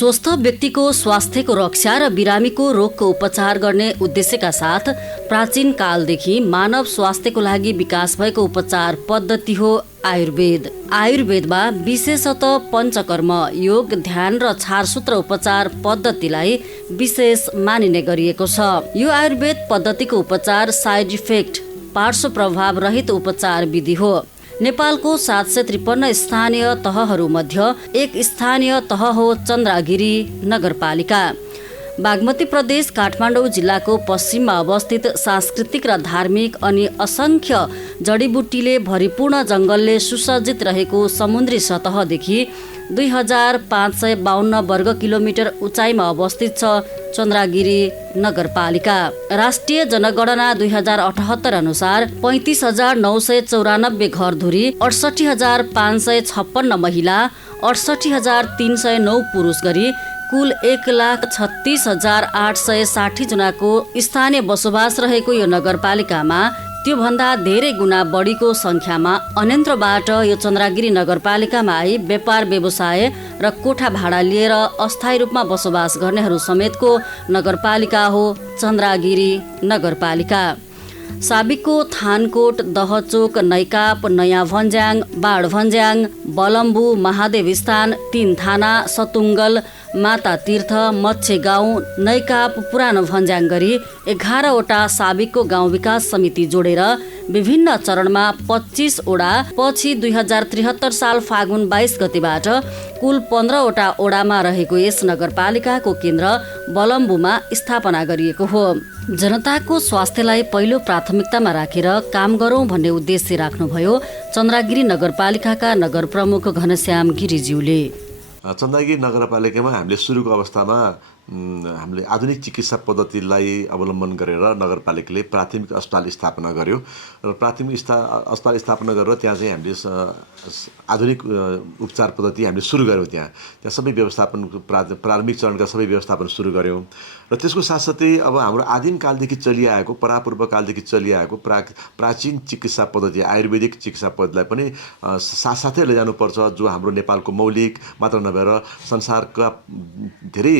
स्वस्थ व्यक्तिको स्वास्थ्यको रक्षा र बिरामीको रोगको उपचार गर्ने उद्देश्यका साथ प्राचीन कालदेखि मानव स्वास्थ्यको लागि विकास भएको उपचार पद्धति हो आयुर्वेद। आयुर्वेदमा विशेषतः पञ्चकर्म, योग, ध्यान र छारसूत्र उपचार पद्धतिलाई विशेष मानिने गरिएको छ। यो आयुर्वेद पद्धतिको उपचार साइड इफेक्ट, पार्श्व प्रभाव रहित उपचार विधि हो। नेपालको 753 स्थानीय तहहरूमध्ये एक स्थानीय तह हो चन्द्रगिरी नगरपालिका। बागमती प्रदेश काठमाडौँ जिल्लाको पश्चिममा अवस्थित सांस्कृतिक र धार्मिक अनि असंख्य जडीबुटीले भरिपूर्ण जङ्गलले सुसज्जित रहेको समुद्री सतहदेखि 2552 वर्ग किलोमिटर उचाइमा अवस्थित छ चन्द्रगिरी नगरपालिका। राष्ट्रिय जनगणना 2078 अनुसार 35,994 घरधुरी, 68,556 महिला, 68,309 पुरुष गरी कुल 1,36,860 जनाको स्थानीय बसोबास रहेको यो नगरपालिकामा त्योभन्दा धेरै गुणा बढीको संख्यामा अन्यत्रबाट यो चन्द्रगिरी नगरपालिकामा आई व्यापार व्यवसाय र कोठा भाडा लिएर अस्थायी रूपमा बसोबास गर्नेहरू समेतको नगरपालिका हो चन्द्रगिरी नगरपालिका। साबिकको थानकोट, दहचोक, नैकाप, नयाँ भन्ज्याङ, बाढ भन्ज्याङ, बलम्बु, महादेव स्थान, 3 थाना, सतुङ्गल, माता तीर्थ, मच्छे गाउँ, नैकाप, पुरानो भन्ज्याङ गरी 11वटा साबिकको गाउँ विकास समिति जोडेर विभिन्न चरणमा 25 ओडा पछि 2073 साल फागुन 22 गतेबाट कुल 15वटा ओडामा रहेको यस नगरपालिकाको केन्द्र बलम्बुमा स्थापना गरिएको हो। जनताको स्वास्थ्यलाई पहिलो प्राथमिकतामा राखेर काम गरौँ भन्ने उद्देश्य राख्नुभयो चन्द्रगिरी नगरपालिकाका नगर प्रमुख घनश्याम गिरिज्यूले। चन्द्रगिरी नगरपालिकामा हामीले सुरुको अवस्थामा हामीले आधुनिक चिकित्सा पद्धतिलाई अवलम्बन गरेर नगरपालिकाले प्राथमिक अस्पताल स्थापना गर्यो र प्राथमिक अस्पताल स्थापना गरेर त्यहाँ चाहिँ हामीले आधुनिक उपचार पद्धति हामीले सुरु गऱ्यौँ। त्यहाँ सबै व्यवस्थापन प्रारम्भिक चरणका सबै व्यवस्थापन सुरु गऱ्यौँ र त्यसको साथसाथै अब हाम्रो आदिम कालदेखि चलिआएको, परापूर्व कालदेखि चलिआएको प्राचीन चिकित्सा पद्धति, आयुर्वेदिक चिकित्सा पद्धतिलाई पनि साथसाथै लैजानुपर्छ, जो हाम्रो नेपालको मौलिक मात्र नभएर संसारका धेरै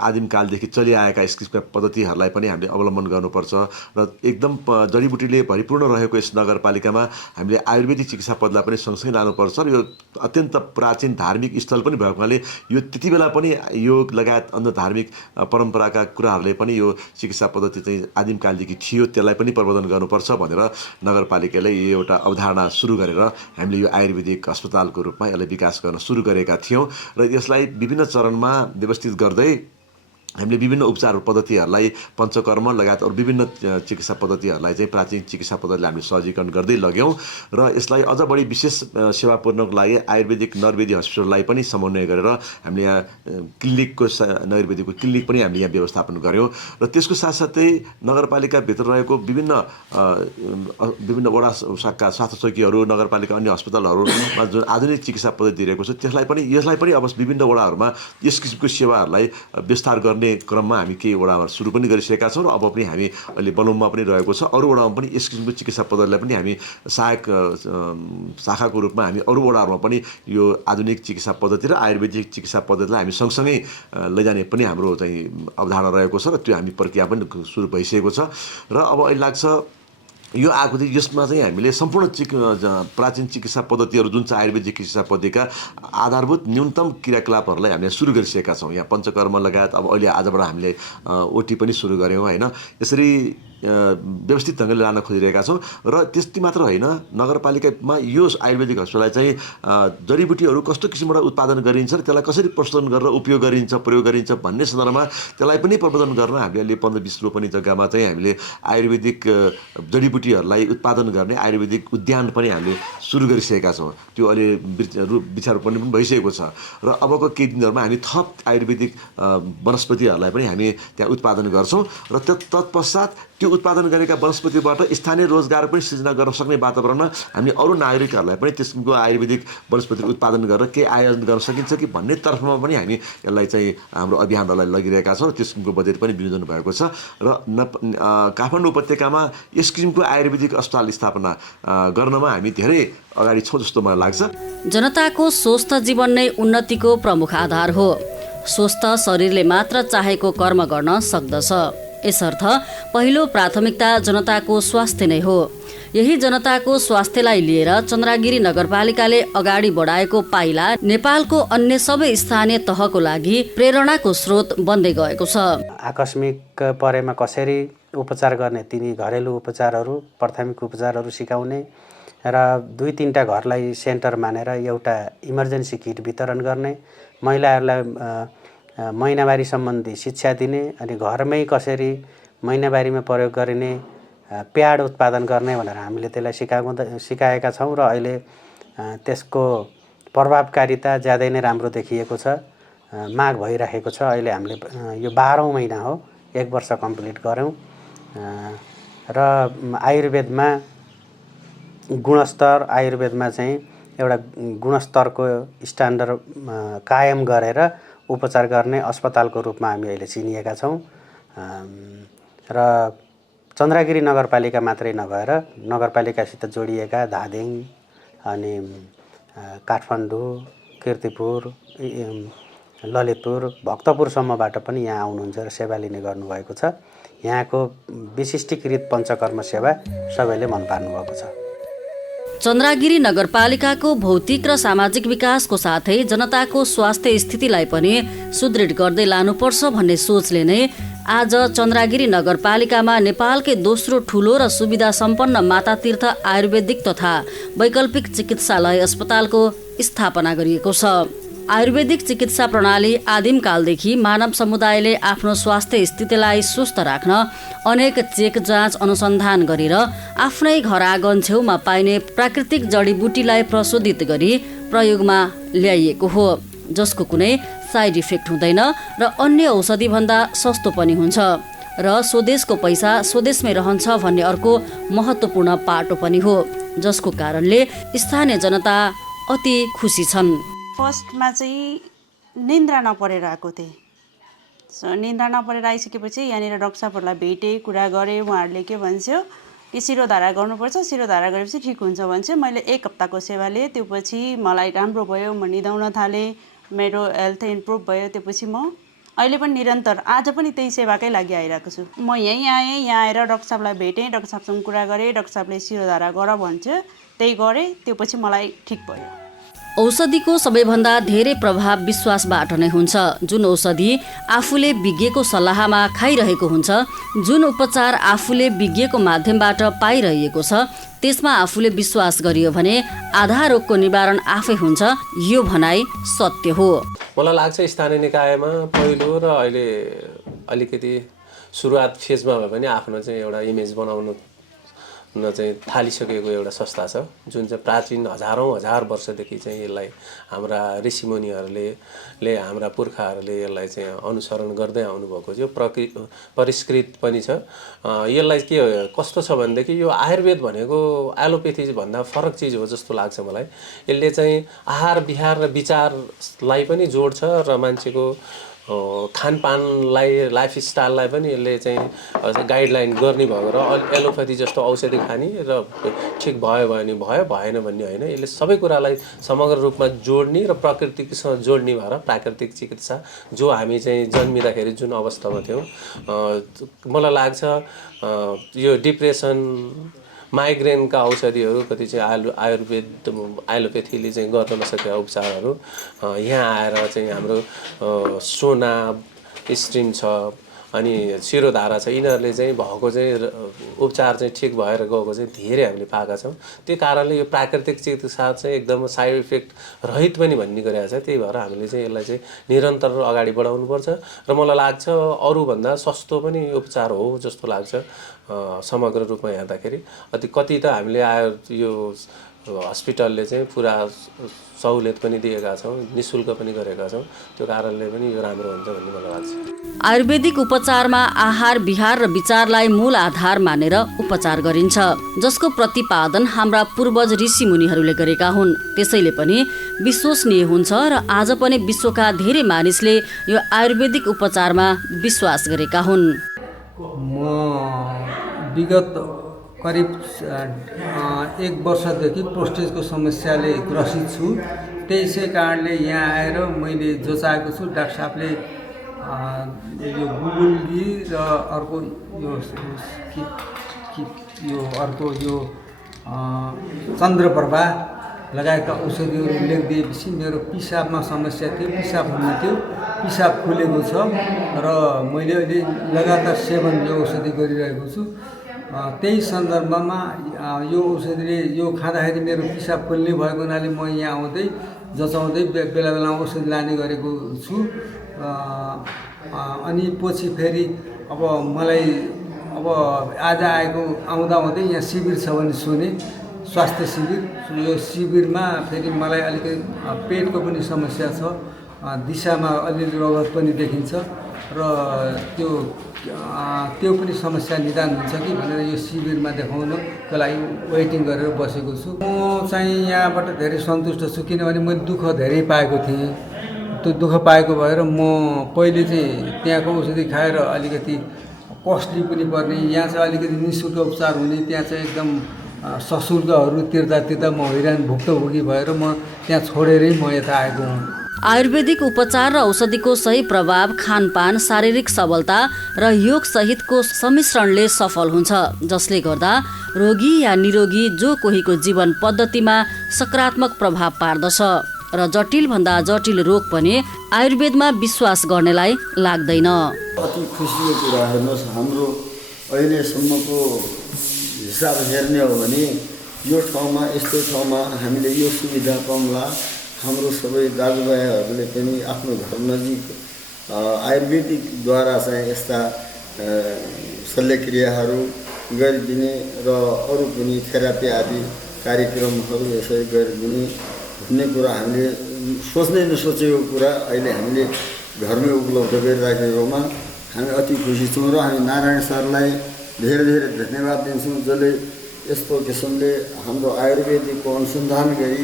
आदिम कालदेखि चलिआएका यस किसिमका पद्धतिहरूलाई पनि हामीले अवलम्बन गर्नुपर्छ र एकदम जडीबुटीले भरिपूर्ण रहेको यस नगरपालिकामा हामीले आयुर्वेदिक चिकित्सा पद्धतिलाई पनि सँगसँगै लानुपर्छ र यो अत्यन्त प्राचीन धार्मिक स्थल पनि भएको हुनाले यो त्यति बेला पनि योग लगायत अन्य धार्मिक परम्पराका कुराहरूले पनि यो चिकित्सा पद्धति चाहिँ आदिम कालदेखि थियो, त्यसलाई पनि प्रवर्धन गर्नुपर्छ भनेर नगरपालिकाले यो एउटा अवधारणा सुरु गरेर हामीले यो आयुर्वेदिक अस्पतालको रूपमा यसलाई विकास गर्न सुरु गरेका थियौँ र यसलाई विभिन्न चरणमा व्यवस्थित गर्दै हामीले विभिन्न उपचार पद्धतिहरूलाई पञ्चकर्म लगायत अरू विभिन्न चिकित्सा पद्धतिहरूलाई चाहिँ प्राचीन चिकित्सा पद्धतिले हामीले सहजीकरण गर्दै लग्यौँ र यसलाई अझ बढी विशेष सेवा पुर्नको लागि आयुर्वेदिक नरवेदी हस्पिटललाई पनि समन्वय गरेर हामीले यहाँ क्लिनिकको नयुर्वेदिकको क्लिनिक पनि हामीले यहाँ व्यवस्थापन गऱ्यौँ र त्यसको साथसाथै नगरपालिकाभित्र रहेको विभिन्न वडा शाखा स्वास्थ्य चौकीहरू, नगरपालिका अन्य अस्पतालहरूमा जुन आधुनिक चिकित्सा पद्धति दिइरहेको छ यसलाई पनि अब विभिन्न वडाहरूमा यस किसिमको सेवाहरूलाई विस्तार गर्ने क्रममा हामी केही वडामा सुरु पनि गरिसकेका छौँ र अब पनि हामी अहिले बलुममा पनि रहेको छ। अरू वडामा पनि यस किसिमको चिकित्सा पद्धतिलाई पनि हामी सहायक शाखाको रूपमा हामी अरू वडाहरूमा पनि यो आधुनिक चिकित्सा पद्धति र आयुर्वेदिक चिकित्सा पद्धतिलाई हामी सँगसँगै लैजाने पनि हाम्रो चाहिँ अवधारणा रहेको छ र त्यो हामी प्रक्रिया पनि सुरु भइसकेको छ र अब अहिले लाग्छ यो आएको थियो यसमा चाहिँ हामीले सम्पूर्ण प्राचीन चिकित्सा पद्धतिहरू जुन चाहिँ आयुर्वेदिक चिकित्सा पद्धतिका आधारभूत न्यूनतम क्रियाकलापहरूलाई हामीले सुरु गरिसकेका छौँ। यहाँ पञ्चकर्म लगायत अब अहिले आजबाट हामीले ओटी पनि सुरु गऱ्यौँ होइन। यसरी व्यवस्थित ढङ्गले लान खोजिरहेका छौँ र त्यति मात्र होइन, नगरपालिकामा यो आयुर्वेदिक हस्पिटललाई चाहिँ जडीबुटीहरू कस्तो किसिमबाट उत्पादन गरिन्छ र त्यसलाई कसरी प्रशोधन गरेर उपयोग प्रयोग गरिन्छ भन्ने सन्दर्भमा त्यसलाई पनि प्रवर्धन गर्न हामीले अहिले 15-20 रोपनी जग्गामा चाहिँ हामीले आयुर्वेदिक जडीबुटीहरूलाई उत्पादन गर्ने आयुर्वेदिक उद्यान पनि हामीले सुरु गरिसकेका छौँ। त्यो अहिले वृक्षारोपण पनि भइसकेको छ र अबको केही दिनहरूमा हामी थप आयुर्वेदिक वनस्पतिहरूलाई पनि हामी त्यहाँ उत्पादन गर्छौँ र तत्पश्चात त्यो उत्पादन गरेका वनस्पतिबाट स्थानीय रोजगार पनि सृजना गर्न सक्ने वातावरणमा हामी अरू नागरिकहरूलाई पनि त्यसको आयुर्वेदिक वनस्पति उत्पादन गरेर केही आयोजन गर्न सकिन्छ कि भन्ने तर्फमा पनि हामी यसलाई चाहिँ हाम्रो अभियानहरूलाई लगिरहेका छौँ र त्यसको बजेट पनि विनियोजन भएको छ र काठमाडौँ उपत्यकामा यस किसिमको आयुर्वेदिक अस्पताल स्थापना गर्नमा हामी धेरै अगाडि छौँ जस्तो मलाई लाग्छ। जनताको स्वस्थ जीवन नै उन्नतिको प्रमुख आधार हो। स्वस्थ शरीरले मात्र चाहेको कर्म गर्न सक्दछ। यसर्थ पहिलो प्राथमिकता जनताको स्वास्थ्य नै हो। यही जनताको स्वास्थ्यलाई लिएर चन्द्रगिरी नगरपालिकाले अगाडि बढाएको पाइला नेपालको अन्य सबै स्थानीय तहको लागि प्रेरणाको स्रोत बन्दै गएको छ। आकस्मिक परेमा कसरी उपचार गर्ने तिनी घरेलु उपचारहरू, प्राथमिक उपचारहरू सिकाउने र 2-3टा घरलाई सेन्टर मानेर एउटा इमर्जेन्सी किट वितरण गर्ने, महिलाहरूलाई महिनावारी सम्बन्धी शिक्षा दिने, अनि घरमै कसरी महिनावारीमा प्रयोग गरिने प्याड उत्पादन गर्ने भनेर हामीले त्यसलाई सिकाएका छौँ र अहिले त्यसको प्रभावकारिता ज्यादै नै राम्रो देखिएको छ। माग भइरहेको छ। अहिले हामीले यो 12औं महिना हो, 1 वर्ष कम्प्लिट गऱ्यौँ र आयुर्वेदमा गुणस्तर, आयुर्वेदमा चाहिँ एउटा गुणस्तरको स्ट्यान्डर्ड कायम गरेर उपचार गर्ने अस्पतालको रूपमा हामी अहिले चिनिएका छौँ र चन्द्रगिरी नगरपालिका मात्रै नभएर नगरपालिकासित जोडिएका धादिङ अनि काठमाडौँ, कीर्तिपुर, ललितपुर, भक्तपुरसम्मबाट पनि यहाँ आउनुहुन्छ र सेवा लिने गर्नुभएको छ। यहाँको विशिष्टीकृत पञ्चकर्म सेवा सबैले मन पार्नुभएको छ। चन्द्रगिरी नगरपालिकाको भौतिक र सामाजिक विकासको साथै जनताको स्वास्थ्य स्थितिलाई पनि सुदृढ गर्दै लानुपर्छ भन्ने सोचले नै आज चन्द्रगिरी नगरपालिकामा नेपालकै दोस्रो ठुलो र सुविधा सम्पन्न माता तीर्थ आयुर्वेदिक तथा वैकल्पिक चिकित्सालय अस्पतालको स्थापना गरिएको छ। आयुर्वेदिक चिकित्सा प्रणाली आदिमकालदेखि मानव समुदायले आफ्नो स्वास्थ्य स्थितिलाई स्वस्थ राख्न अनेक चेक जाँच अनुसन्धान गरेर आफ्नै घर आँगन छेउमा पाइने प्राकृतिक जडीबुटीलाई प्रशोधित गरी प्रयोगमा ल्याइएको हो, जसको कुनै साइड इफेक्ट हुँदैन र अन्य औषधिभन्दा सस्तो पनि हुन्छ र स्वदेशको पैसा स्वदेशमै रहन्छ भन्ने अर्को महत्त्वपूर्ण पाटो पनि हो, जसको कारणले स्थानीय जनता अति खुसी छन्। फर्स्टमा चाहिँ निन्द्रा नपरेर आएको थिएँ। निन्द्रा नपरेर आइसकेपछि यहाँनिर डाक्टर साहबहरूलाई भेटेँ, कुरा गरेँ। उहाँहरूले के भन्छ कि शिरोधारा गर्नुपर्छ, शिरोधारा गरेपछि ठिक हुन्छ भन्छ। मैले 1 हप्ताको सेवा लिएँ। त्यो पछि मलाई राम्रो भयो, म निदाउन थालेँ, मेरो हेल्थ इम्प्रुभ भयो। त्यसपछि म अहिले पनि निरन्तर आज पनि त्यही सेवाकै लागि आइरहेको छु। म यहीँ आएँ, यहाँ आएर डाक्टर साहबलाई भेटेँ, डाक्टर साहबसँग कुरा गरेँ। डाक्टर साहबले शिरोधारा गर भन्छ, त्यही गरेँ। त्यो पछि मलाई ठिक भयो। औषधिको सबैभन्दा धेरै प्रभाव विश्वासबाट नै हुन्छ। जुन औषधि आफूले विज्ञको सल्लाहमा खाइरहेको हुन्छ, जुन उपचार आफूले विज्ञको माध्यमबाट पाइरहेको छ, त्यसमा आफूले विश्वास गरियो भने आधा रोगको निवारण आफै हुन्छ। यो भनाइ सत्य हो। मलाई लाग्छ स्थानीय निकायमा पहिलो र अहिले अलिकति सुरुवात फेजमा भए पनि आफ्नो चाहिँ एउटा इमेज बनाउनु चाहिँ थालिसकेको एउटा संस्था छ, जुन चाहिँ प्राचीन हजार वर्षदेखि चाहिँ यसलाई हाम्रा ऋषिमुनिहरूले हाम्रा पुर्खाहरूले यसलाई चाहिँ अनुसरण गर्दै आउनुभएको थियो। परिष्कृत पनि छ। यसलाई के कस्तो छ भनेदेखि यो आयुर्वेद भनेको एलोपेथी भन्दा फरक चिज हो जस्तो लाग्छ मलाई। यसले चाहिँ आहार विहार र विचारलाई पनि जोड्छ र मान्छेको खानपानलाई, लाइफस्टाइललाई पनि यसले चाहिँ गाइडलाइन गर्ने भएको र एलोपेथी जस्तो औषधि खाने र ठिक भयो भने भयो, भएन भन्ने होइन। यसले सबै कुरालाई समग्र रूपमा जोड्ने र प्रकृतिसँग जोड्ने भएर प्राकृतिक चिकित्सा जो हामी चाहिँ जन्मिँदाखेरि जुन अवस्थामा थियौँ, मलाई लाग्छ यो डिप्रेसन, माइग्रेनका औषधिहरू कति चाहिँ एलोपेथीले चाहिँ गर्न नसकेका उपचारहरू यहाँ आएर चाहिँ हाम्रो सोना स्ट्रिम छ अनि शिरोधारा छ, यिनीहरूले चाहिँ भएको चाहिँ उपचार चाहिँ ठिक भएर गएको चाहिँ धेरै हामीले पाएका छौँ। त्यो कारणले यो प्राकृतिक चिकित्सा चाहिँ एकदम साइड इफेक्ट रहित पनि भन्ने गरेको छ। त्यही भएर हामीले चाहिँ यसलाई चाहिँ निरन्तर अगाडि बढाउनुपर्छ र मलाई लाग्छ अरूभन्दा सस्तो पनि उपचार हो जस्तो लाग्छ समग्र रूपमा हेर्दाखेरि। कति त हामीले यो हस्पिटलले चाहिँ पुरा सहुलियत पनि दिएका छौँ, निःशुल्क पनि गरेका छौँ। त्यो कारणले पनि यो राम्रो हुन्छ भन्ने मलाई लाग्छ। आयुर्वेदिक उपचारमा आहार विहार र विचारलाई मूल आधार मानेर उपचार गरिन्छ, जसको प्रतिपादन हाम्रा पूर्वज ऋषि मुनिहरूले गरेका हुन्। त्यसैले पनि विश्वसनीय हुन्छ र आज पनि विश्वका धेरै मानिसले यो आयुर्वेदिक उपचारमा विश्वास गरेका हुन्। म विगत करिब 1 वर्षदेखि प्रोस्टेजको समस्याले ग्रसित छु। त्यसै कारणले यहाँ आएर मैले जोचाएको छु डाक्टर साहबले यो गुगुल्गी र अर्को यो चन्द्रप्रभा लगायतका औषधिहरू लेखिदिएपछि मेरो पिसाबमा समस्या थियो, पिसाब हुने थियो, पिसाब खुलेको छ र मैले अहिले लगातार सेवन यो औषधि गरिरहेको छु। त्यही सन्दर्भमा यो औषधिले यो खाँदाखेरि मेरो पिसाब खुल्ने भएको हुनाले म यहाँ आउँदै जचाउँदै बेला बेला औषधि लाने गरेको छु। अनि पछि फेरि अब मलाई आज आउँदा यहाँ शिविर छ भने सुने स्वास्थ्य शिविर, यो शिविरमा फेरि मलाई अलिकति पेटको पनि समस्या छ, दिशामा अलिअलि रगत पनि देखिन्छ र त्यो पनि समस्या निदान हुन्छ कि भनेर यो शिविरमा देखाउनको लागि वेटिङ गरेर बसेको छु। म चाहिँ यहाँबाट धेरै सन्तुष्ट छु, किनभने मैले दुःख धेरै पाएको थिएँ। त्यो दुःख पाएको भएर म पहिले चाहिँ त्यहाँको औषधि खाएर अलिकति कस्टली पनि पर्ने, यहाँ चाहिँ अलिकति निःशुल्क उपचार हुने, त्यहाँ चाहिँ एकदम सशुल्कहरू तिर्दा म हैरान भुक्तभोगी भएर म त्यहाँ छोडेरै म यता आएको हुँ। आयुर्वेदिक उपचार र औषधिको सही प्रभाव, खानपान, शारीरिक सबलता र योग सहितको सम्मिश्रणले सफल हुन्छ, जसले गर्दा रोगी या निरोगी जो कोहीको जीवन पद्धतिमा सकारात्मक प्रभाव पार्दछ र जटिल भन्दा जटिल रोग पनि आयुर्वेदमा विश्वास गर्नेलाई लाग्दैन। अति खुसीको कुरा हेर्नुहोस्, हाम्रो अहिलेसम्मको हिसाब हेर्ने हो भने यो ठाउँमा यस्तो ठाउँमा हामीले यो सुविधा पाउँला। हाम्रो सबै दाजुभाइहरूले पनि आफ्नो घर नजिक आयुर्वेदिकद्वारा चाहिँ यस्ता शल्यक्रियाहरू गरिदिने र अरू पनि थेरापी आदि कार्यक्रमहरू यसरी गरिदिने भन्ने कुरा हामीले सोच्नै नसोचेको कुरा अहिले हामीले घरमै उपलब्ध गरिराखेकोमा हामी अति खुसी छौँ र हामी नारायण सरलाई धेरै धेरै धन्यवाद दिन्छौँ, जसले यस्तो किसिमले हाम्रो आयुर्वेदिकको अनुसन्धान गरी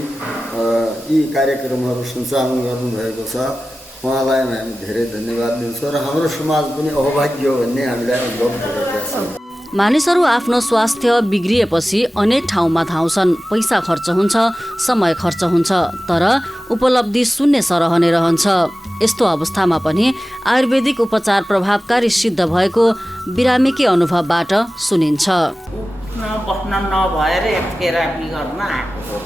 यी कार्यक्रमहरू सञ्चालन गर्नुभएको छ। उहाँलाई हामी धेरै धन्यवाद दिन्छौँ र हाम्रो समाज पनि अभाग्य हो भन्ने हामीलाई अनुभव भइरहेको छ। मानिसहरू आफ्नो स्वास्थ्य बिग्रिएपछि अनेक ठाउँमा धाउँछन्, पैसा खर्च हुन्छ, समय खर्च हुन्छ, तर उपलब्धि शून्य सरह नै रहन्छ। यस्तो अवस्थामा पनि आयुर्वेदिक उपचार प्रभावकारी सिद्ध भएको बिरामीकै अनुभवबाट सुनिन्छ। बस्न नभएर एक थेरापी गर्न आएको,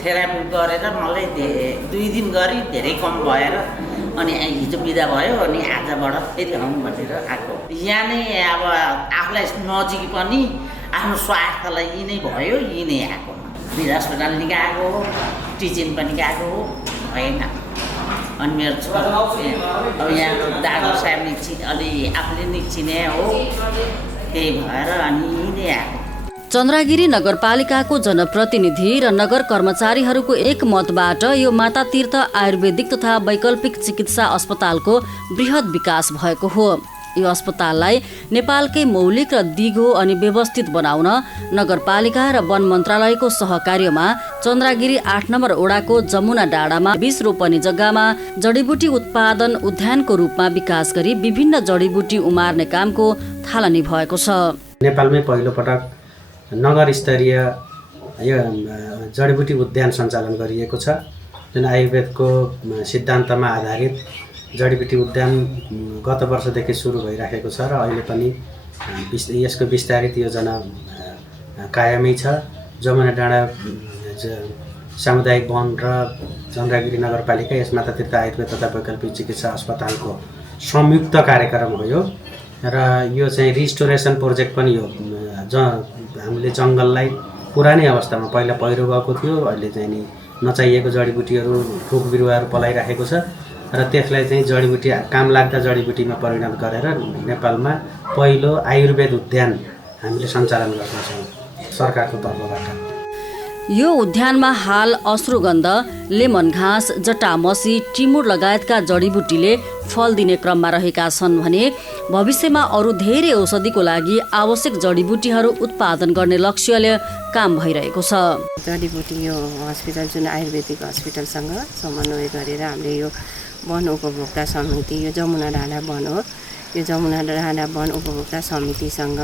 थेरापी गरेर मलाई 2 दिन गरी धेरै कम भएर अनि हिजो बिदा भयो, अनि आजबाट फेरि आउँ भनेर आएको। यहाँ नै अब आफूलाई नजिक पनि आफ्नो स्वास्थ्यलाई यी नै भयो, यी नै आएको। बिर अस्पताल नि गएको, टिचिङ पनि गएको भएन। अनि मेरो छोरा अब यहाँ डाक्टर साहब अलि आफूले नि चिने हो, त्यही भएर अनि यी नै आएको। चन्द्रगिरी नगरपालिकाको जनप्रतिनिधि र नगर कर्मचारीहरूको एक मतबाट यो माता तीर्थ आयुर्वेदिक तथा वैकल्पिक चिकित्सा अस्पतालको बृहत विकास भएको हो। यो अस्पताललाई नेपालकै मौलिक र दिगो अनि व्यवस्थित बनाउन नगरपालिका र वन मन्त्रालयको सहकार्यमा चन्द्रगिरी 8 नम्बर वडाको जमुना डाँडामा 20 रोपनी जग्गामा जडीबुटी उत्पादन उद्यानको रूपमा विकास गरी विभिन्न जडीबुटी उमार्ने कामको थालनी भएको छ। नेपालमै पहिलो पटक नगर स्तरीय यो जडीबुटी उद्यान सञ्चालन गरिएको छ, जुन आयुर्वेदको सिद्धान्तमा आधारित जडीबुटी उद्यान गत वर्षदेखि सुरु भइराखेको छ र अहिले पनि यसको विस्तारित योजना कायमै छ। जमुना डाँडा सामुदायिक वन र चन्द्रगिरी नगरपालिका यस माता तीर्थ आयुर्वेद तथा वैकल्पिक चिकित्सा अस्पतालको संयुक्त कार्यक्रम हो यो, र यो चाहिँ रिस्टोरेसन प्रोजेक्ट पनि हो। हामीले जङ्गललाई पुरानै अवस्थामा पहिला पहिरो गएको थियो, अहिले चाहिँ नि नचाहिएको जडीबुटीहरू रुख बिरुवाहरू पलाइराखेको छ र त्यसलाई चाहिँ जडीबुटी काम लाग्दा जडीबुटीमा परिणत गरेर नेपालमा पहिलो आयुर्वेद उद्यान हामीले सञ्चालन गर्छौँ सरकारको तर्फबाट। यो उद्यानमा हाल अश्रुगन्ध, लेमन घाँस, जटामसी, टिमुर लगायतका जडीबुटीले फल दिने क्रममा रहेका छन् भने भविष्यमा अरू धेरै औषधिको लागि आवश्यक जडीबुटीहरू उत्पादन गर्ने लक्ष्यले काम भइरहेको छ। जडीबुटी यो हस्पिटल जुन आयुर्वेदिक हस्पिटलसँग समन्वय गरेर हामीले यो वन उपभोक्ता समिति, यो जमुना डाँडा वन हो, यो जमुना डाँडा वन उपभोक्ता समितिसँग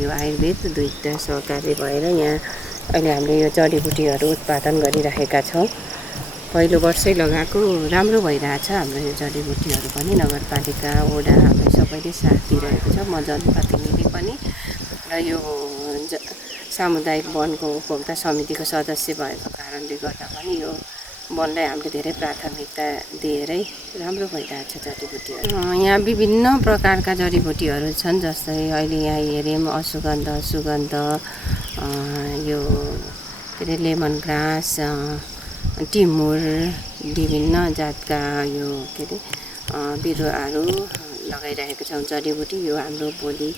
यो आयुर्वेद दुईटा सहकार्य भएर यहाँ अहिले हामीले यो जडीबुटीहरू उत्पादन गरिरहेका छौँ। पहिलो वर्षै लगाएको राम्रो भइरहेछ हाम्रो यो जडीबुटीहरू पनि। नगरपालिका वडा हामी सबैले साथ दिइरहेको छ, म जनप्रतिनिधि पनि र यो सामुदायिक वनको उपभोक्ता समितिको सदस्य भएको कारणले गर्दा पनि यो वनलाई हामीले धेरै प्राथमिकता दिएरै राम्रो भइरहेछ जडीबुटीहरू। यहाँ विभिन्न प्रकारका जडीबुटीहरू छन्, जस्तै अहिले यहाँ हेऱ्यौँ अश्वगन्ध, सुगन्ध, यो के अरे लेमन ग्रास, टिमुर, विभिन्न जातका यो के अरे बिरुवाहरू लगाइरहेका छौँ जडीबुटी। यो हाम्रो भोलि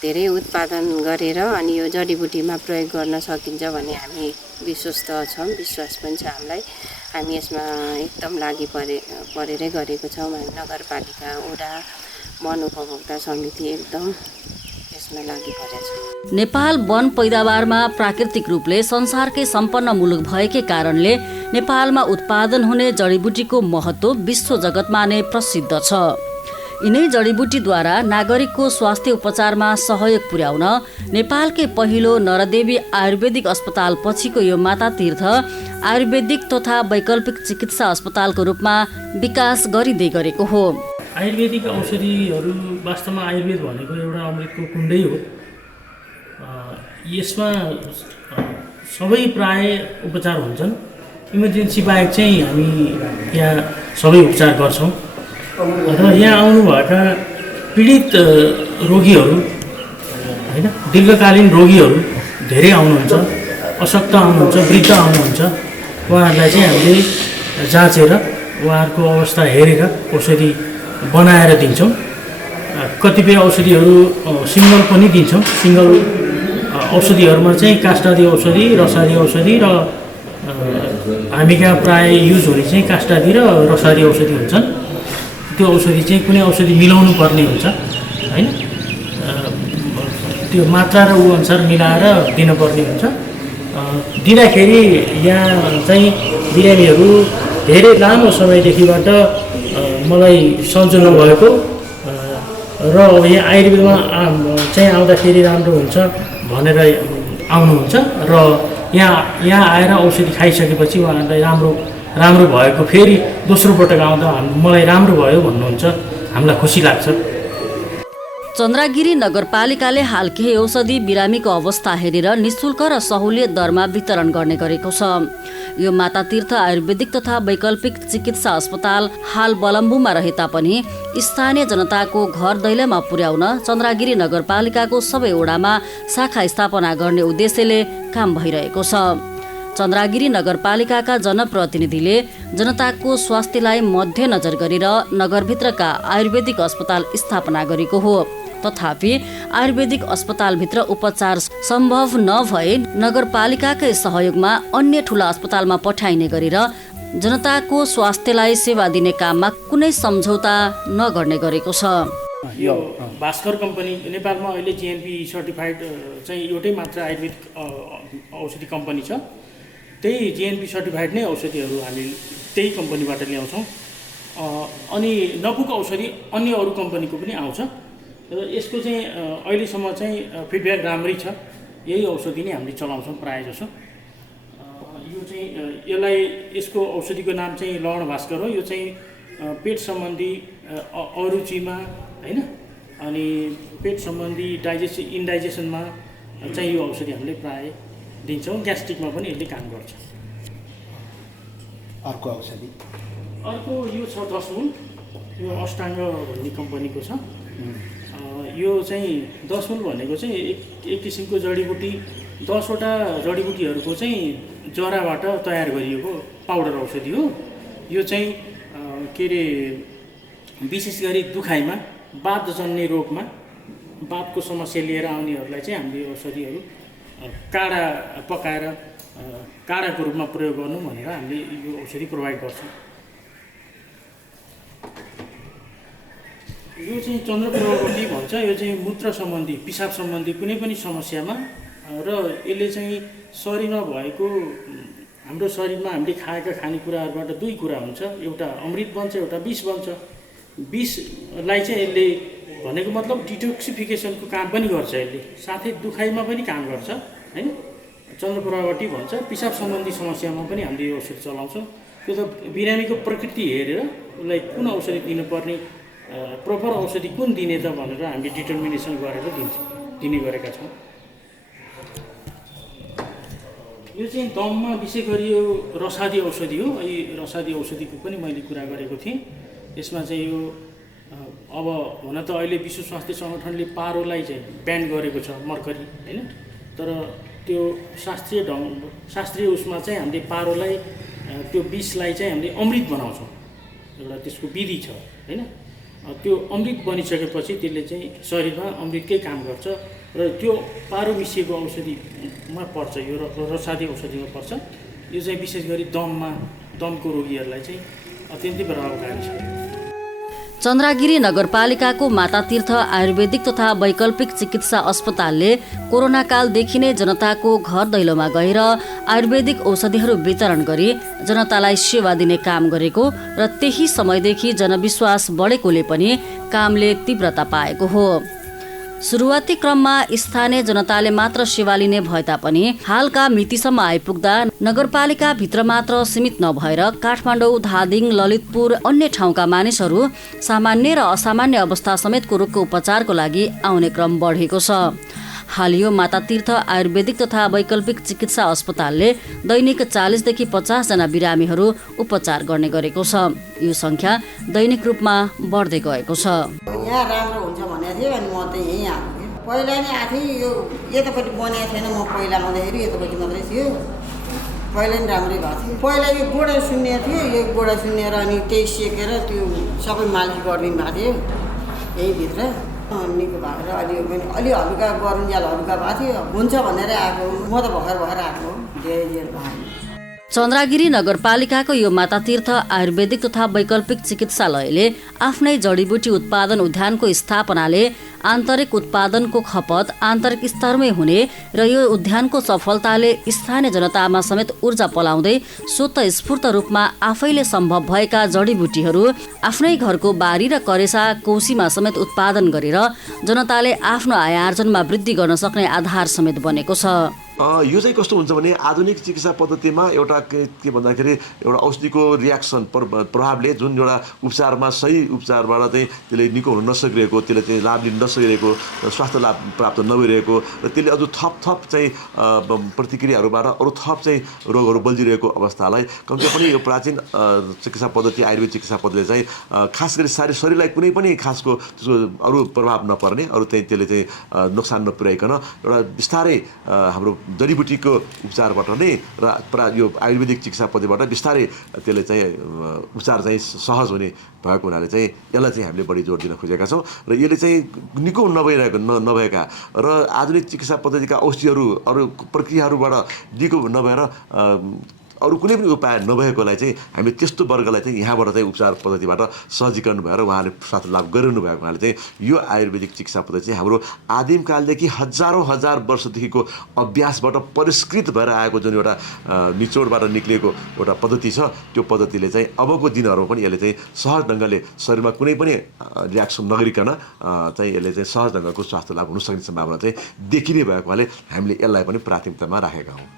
धेरै उत्पादन गरेर अनि यो जडीबुटीमा प्रयोग गर्न सकिन्छ भन्ने हामी विश्वस्त छौँ, विश्वास पनि छ हामीलाई। हामी यसमा एकदम लागि परेरै गरेको छौँ। हामी नगरपालिका वडा वन उपभोक्ता समिति एकदम यसमा लागि परेको छ। नेपाल वन पैदावारमा प्राकृतिक रूपले संसारकै सम्पन्न मुलुक भएकै कारणले नेपालमा उत्पादन हुने जडीबुटीको महत्त्व विश्व जगतमा नै प्रसिद्ध छ। यिनै जडीबुटीद्वारा नागरिकको स्वास्थ्य उपचारमा सहयोग पुर्याउन नेपालकै पहिलो नरदेवी आयुर्वेदिक अस्पताल पछिको यो माता तीर्थ आयुर्वेदिक तथा वैकल्पिक चिकित्सा अस्पतालको रूपमा विकास गरिँदै गरेको हो। आयुर्वेदिक औषधिहरू वास्तवमा आयुर्वेद भनेको एउटा अमृतको कुण्डै हो। यसमा सबै प्राय उपचार हुन्छन्। इमर्जेन्सी बाहेक चाहिँ हामी यहाँ सबै उपचार गर्छौँ र यहाँ आउनुभएका पीडित रोगीहरू होइन, दीर्घकालीन रोगीहरू धेरै आउनुहुन्छ, अशक्त आउनुहुन्छ, वृद्ध आउनुहुन्छ। उहाँहरूलाई चाहिँ हामीले जाँचेर उहाँहरूको अवस्था हेरेर औषधि बनाएर दिन्छौँ। कतिपय औषधिहरू सिङ्गल पनि दिन्छौँ। सिङ्गल औषधिहरूमा चाहिँ काष्ठादी औषधि, रसादी औषधि र हामी कहाँ प्राय युज हुने चाहिँ काष्ठादी र रसादी औषधि हुन्छन्। त्यो औषधि चाहिँ कुनै औषधि मिलाउनु पर्ने हुन्छ होइन, त्यो मात्रा र ऊ अनुसार मिलाएर दिनुपर्ने हुन्छ। दिँदाखेरि यहाँ चाहिँ बिरामीहरू धेरै लामो समयदेखिबाट मलाई सन्चो नभएको र यहाँ आयुर्वेदमा चाहिँ आउँदाखेरि राम्रो हुन्छ भनेर आउनुहुन्छ र यहाँ आएर औषधि खाइसकेपछि उहाँहरूलाई राम्रो भएको फेरि दोस्रो पटक आउँदा मलाई राम्रो भयो भन्नुहुन्छ, हामीलाई खुसी लाग्छ। चन्द्रागिरी नगरपालिकाले हाल केही औषधि बिरामीको अवस्था हेरेर निशुल्क र सहुलियत दरमा वितरण गर्ने गरेको छ। यो माता तीर्थ आयुर्वेदिक तथा वैकल्पिक चिकित्सा अस्पताल हाल बलम्बुमा रहे तापनि स्थानीय जनताको घर दैलोमा पुर्याउन चन्द्रागिरी नगरपालिकाको सबै वडामा शाखा स्थापना गर्ने उद्देश्यले काम भइरहेको छ। चन्द्रागिरी नगरपालिकाका जनप्रतिनिधिले जनताको स्वास्थ्यलाई मध्यनजर गरेर नगरभित्रका आयुर्वेदिक अस्पताल स्थापना गरेको हो। तथापि आयुर्वेदिक अस्पतालभित्र उपचार सम्भव नभए नगरपालिकाकै सहयोगमा अन्य ठुला अस्पतालमा पठाइने गरेर जनताको स्वास्थ्यलाई सेवा दिने काममा कुनै सम्झौता नगर्ने गरेको छ। यो भास्कर कम्पनी नेपालमा अहिले जिएनपी सर्टिफाइड चाहिँ एउटै मात्र आयुर्वेदिक औषधि कम्पनी छ। त्यही जिएनपी सर्टिफाइड नै औषधिहरू हामी त्यही कम्पनीबाट ल्याउँछौँ। अनि नपुग औषधि अन्य अरू कम्पनीको पनि आउँछ र यसको चाहिँ अहिलेसम्म चाहिँ फिडब्याक राम्रै छ। यही औषधि नै हामीले चलाउँछौँ प्रायः जसो। यो चाहिँ यसको औषधिको नाम चाहिँ लवण भास्कर हो। यो चाहिँ पेट सम्बन्धी अरुचिमा होइन, अनि पेट सम्बन्धी इन्डाइजेसनमा चाहिँ यो औषधि हामीले प्रायः दिन्छौँ। ग्यास्ट्रिकमा पनि यसले काम गर्छ। अर्को औषधि यो छ 10 मूल, यो अष्टाङ्ग भन्ने कम्पनीको छ। यो चाहिँ 10 मूल भनेको चाहिँ एक किसिमको जडीबुटी, 10वटा जडीबुटीहरूको चाहिँ जराबाट तयार गरिएको पाउडर औषधि हो। यो चाहिँ के अरे विशेष गरी दुखाइमा, वातजन्य रोगमा, वातको समस्या लिएर आउनेहरूलाई चाहिँ हामीले औषधिहरू काढा पकाएर काढाको रूपमा प्रयोग गर्नु भनेर हामीले यो औषधि प्रोभाइड गर्छौँ। यो चाहिँ चन्द्रप्रभावती भन्छ। यो चाहिँ मूत्र सम्बन्धी, पिसाब सम्बन्धी कुनै पनि समस्यामा र यसले चाहिँ शरीरमा भएको हाम्रो शरीरमा हामीले खाएका खानेकुराहरूबाट दुई कुरा हुन्छ, एउटा अमृत बन्छ, एउटा विष बन्छ। विषलाई चाहिँ यसले भनेको मतलब डिटोक्सिफिकेसनको काम पनि गर्छ यसले, साथै दुखाइमा पनि काम गर्छ हैन। चन्द्रपुरावटी भन्छ, पिसाब सम्बन्धी समस्यामा पनि हामीले यो औषधि चलाउँछौँ। त्यो त बिरामीको प्रकृति हेरेर उसलाई कुन औषधि दिनुपर्ने, प्रोपर औषधि कुन दिने त भनेर हामीले डिटर्मिनेसन गरेर दिने गरेका छौँ। यो चाहिँ दममा विशेष गरी यो रसादी औषधि हो। यी रसादी औषधिको पनि मैले कुरा गरेको थिएँ। यसमा चाहिँ यो अब हुन त अहिले विश्व स्वास्थ्य सङ्गठनले पारोलाई चाहिँ ब्यान गरेको छ, मर्करी हैन। तर त्यो शास्त्रीय उसमा चाहिँ हामीले पारोलाई, त्यो विषलाई चाहिँ हामीले अमृत बनाउँछौँ, एउटा त्यसको विधि छ हैन। त्यो अमृत बनिसकेपछि त्यसले चाहिँ शरीरमा अमृतकै काम गर्छ र त्यो पारो मिसिएको औषधिमा पर्छ, यो रसादी औषधिमा पर्छ। यो चाहिँ विशेष गरी दमको रोगीहरूलाई चाहिँ अत्यन्तै प्रभावकारी छ। चन्द्रगिरी नगरपालिकाको मातातीर्थ आयुर्वेदिक तथा वैकल्पिक चिकित्सा अस्पतालले कोरोना कालदेखि नै जनताको घर दैलोमा गएर आयुर्वेदिक औषधिहरू वितरण गरी जनतालाई सेवा दिने काम गरेको र त्यही समयदेखि जनविश्वास बढेकोले पनि कामले तीव्रता पाएको हो। सुरुवाती क्रममा स्थानीय जनताले मात्र सेवा लिने भए तापनि हालका मितिसम्म आइपुग्दा नगरपालिका भित्र मात्र सीमित नभएर काठमाडौँ, धादिङ, ललितपुर अन्य ठाउँका मानिसहरू सामान्य र असामान्य अवस्था समेतको रोगको उपचारको लागि आउने क्रम बढेको छ। हाल यो मातातीर्थ आयुर्वेदिक तथा वैकल्पिक चिकित्सा अस्पतालले दैनिक 40 देखि 50 जना बिरामीहरू उपचार गर्ने गरेको छ। यो संख्या दैनिक रूपमा बढ्दै गएको छ। यहाँ राम्रो हुन्छ भनेको थियो अनि म त यहीँ आएको थिएँ। पहिला नै आएको थिएँ, यो यतापट्टि बनाएको थिएन, म पहिला आउँदाखेरि यतापट्टि मात्रै थियो। पहिला नि राम्रै भएको थियो। पहिला यो गोडा सुन्ने थियो, यो गोडा सुन्नेर अनि त्यही सेकेर त्यो सबै मालिस गरिदिनु भएको थियो यहीँभित्र। निको भएर अलि हल्का गरुन्जेल हल्का भएको थियो। हुन्छ भनेर आएको, म त भर्खर आएको हो, धेरै भएन। चन्द्रगिरी नगरपालिकाको यो मातातीर्थ आयुर्वेदिक तथा वैकल्पिक चिकित्सालयले आफ्नै जडीबुटी उत्पादन उद्यानको स्थापनाले आन्तरिक उत्पादनको खपत आन्तरिक स्तरमै हुने र यो उद्यानको सफलताले स्थानीय जनतामा समेत ऊर्जा पलाउँदै स्वतस्फूर्त रूपमा आफैले सम्भव भएका जडीबुटीहरू आफ्नै घरको बारी र करेसा कोसीमा समेत उत्पादन गरेर जनताले आफ्नो आय आर्जनमा वृद्धि गर्न सक्ने आधार समेत बनेको छ। यो चाहिँ कस्तो हुन्छ भने आधुनिक चिकित्सा पद्धतिमा एउटा के भन्दाखेरि एउटा औषधिको रियाक्सन प्रभावले जुन एउटा उपचारमा सही उपचारबाट चाहिँ त्यसले निको हुन नसकिरहेको, त्यसले चाहिँ लाभ लिन नसकिरहेको, स्वास्थ्य लाभ प्राप्त नभइरहेको र त्यसले अझ थप चाहिँ प्रतिक्रियाहरूबाट अरू थप चाहिँ रोगहरू बल्झिरहेको अवस्थालाई कमसे पनि यो प्राचीन चिकित्सा पद्धति आयुर्वेद चिकित्सा पद्धतिले चाहिँ खास गरी शरीरलाई कुनै पनि खासको त्यसको अरू प्रभाव नपर्ने, अरू चाहिँ त्यसले चाहिँ नोक्सान नपुर्याइकन एउटा बिस्तारै हाम्रो जडीबुटीको उपचारबाट नै र यो आयुर्वेदिक चिकित्सा पद्धतिबाट बिस्तारै त्यसले चाहिँ उपचार चाहिँ सहज हुने भएको हुनाले चाहिँ यसलाई चाहिँ हामीले बढी जोड दिन खोजेका छौँ र यसले चाहिँ निको नभएका र आधुनिक चिकित्सा पद्धतिका औषधिहरू अरू प्रक्रियाहरूबाट निको नभएर अरू कुनै पनि उपाय नभएकोलाई चाहिँ हामीले त्यस्तो वर्गलाई चाहिँ यहाँबाट चाहिँ उपचार पद्धतिबाट सहजीकरण भएर उहाँले स्वास्थ्य लाभ गरिरहनु भएको हुनाले चाहिँ यो आयुर्वेदिक चिकित्सा पद्धति चाहिँ हाम्रो आदिमकालदेखि हजार वर्षदेखिको अभ्यासबाट परिष्कृत भएर आएको जुन एउटा निचोडबाट निक्लिएको एउटा पद्धति छ, त्यो पद्धतिले चाहिँ अबको दिनहरूमा पनि यसले चाहिँ सहज ढङ्गले शरीरमा कुनै पनि रियाक्सन नगरिकन चाहिँ यसले चाहिँ सहज ढङ्गको स्वास्थ्य लाभ हुन सक्ने सम्भावना चाहिँ देखिने भएको हुनाले हामीले यसलाई पनि प्राथमिकतामा राखेका हौँ।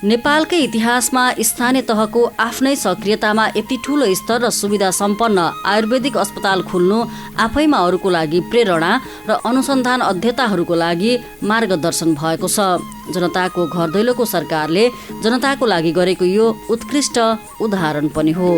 नेपालकै इतिहासमा स्थानीय तहको आफ्नै सक्रियतामा यति ठूलो स्तर र सुविधा सम्पन्न आयुर्वेदिक अस्पताल खुल्नु आफैमा अरूको लागि प्रेरणा र अनुसन्धान अध्येताहरूको लागि मार्गदर्शन भएको छ। जनताको घर दैलोको सरकारले जनताको लागि गरेको यो उत्कृष्ट उदाहरण पनि हो।